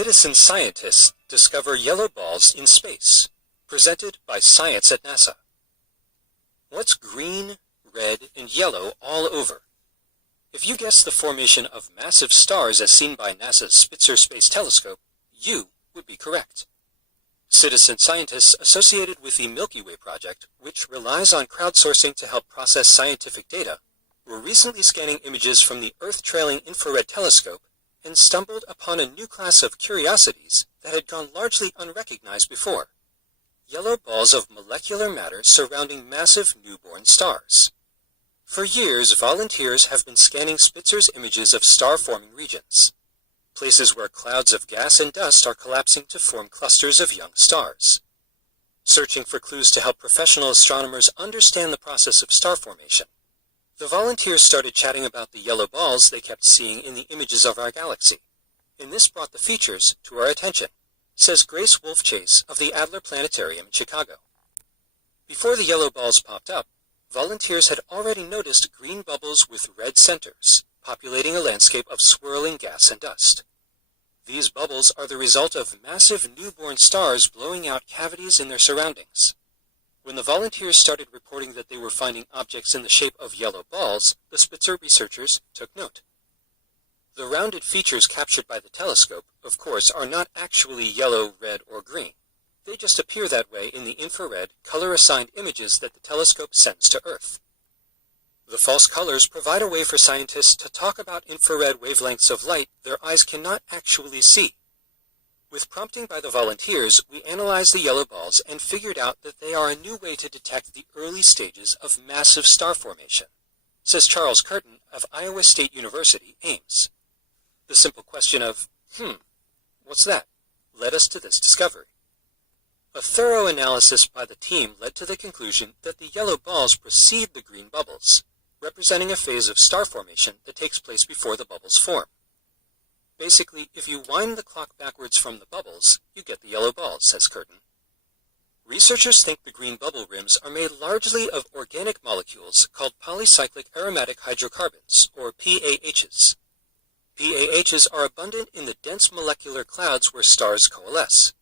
Citizen scientists discover yellow balls in space. Presented by Science at NASA. What's green, red, and yellow all over? If you guessed the formation of massive stars as seen by NASA's Spitzer Space Telescope, you would be correct. Citizen scientists associated with the Milky Way project, which relies on crowdsourcing to help process scientific data, were recently scanning images from the Earth-trailing infrared telescope and stumbled upon a new class of curiosities that had gone largely unrecognized before. Yellow balls of molecular matter surrounding massive newborn stars. For years, volunteers have been scanning Spitzer's images of star-forming regions, places where clouds of gas and dust are collapsing to form clusters of young stars. Searching for clues to help professional astronomers understand the process of star formation, the volunteers started chatting about the yellow balls they kept seeing in the images of our galaxy, and this brought the features to our attention, says Grace Wolf-Chase of the Adler Planetarium in Chicago. Before the yellow balls popped up, volunteers had already noticed green bubbles with red centers, populating a landscape of swirling gas and dust. These bubbles are the result of massive newborn stars blowing out cavities in their surroundings. When the volunteers started reporting that they were finding objects in the shape of yellow balls, the Spitzer researchers took note. The rounded features captured by the telescope, of course, are not actually yellow, red, or green. They just appear that way in the infrared, color-assigned images that the telescope sends to Earth. The false colors provide a way for scientists to talk about infrared wavelengths of light their eyes cannot actually see. With prompting by the volunteers, we analyzed the yellow balls and figured out that they are a new way to detect the early stages of massive star formation, says Charles Curtin of Iowa State University, Ames. The simple question of, what's that, led us to this discovery. A thorough analysis by the team led to the conclusion that the yellow balls precede the green bubbles, representing a phase of star formation that takes place before the bubbles form. Basically, if you wind the clock backwards from the bubbles, you get the yellow balls, says Curtin. Researchers think the green bubble rims are made largely of organic molecules called polycyclic aromatic hydrocarbons, or PAHs. PAHs are abundant in the dense molecular clouds where stars coalesce.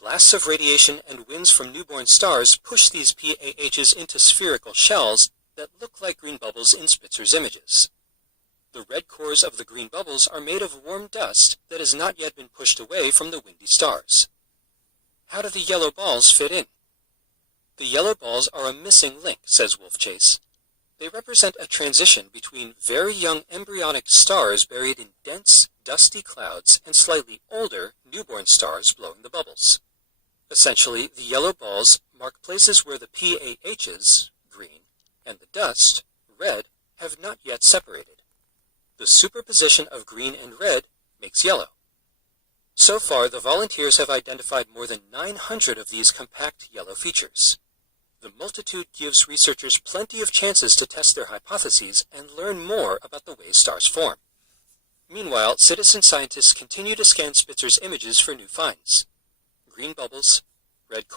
Blasts of radiation and winds from newborn stars push these PAHs into spherical shells that look like green bubbles in Spitzer's images. The red cores of the green bubbles are made of warm dust that has not yet been pushed away from the windy stars. How do the yellow balls fit in? The yellow balls are a missing link, says Wolf-Chase. They represent a transition between very young embryonic stars buried in dense, dusty clouds and slightly older, newborn stars blowing the bubbles. Essentially, the yellow balls mark places where the PAHs, green, and the dust, red, have not yet separated. The superposition of green and red makes yellow. So far, the volunteers have identified more than 900 of these compact yellow features. The multitude gives researchers plenty of chances to test their hypotheses and learn more about the way stars form. Meanwhile, citizen scientists continue to scan Spitzer's images for new finds. Green bubbles, red core.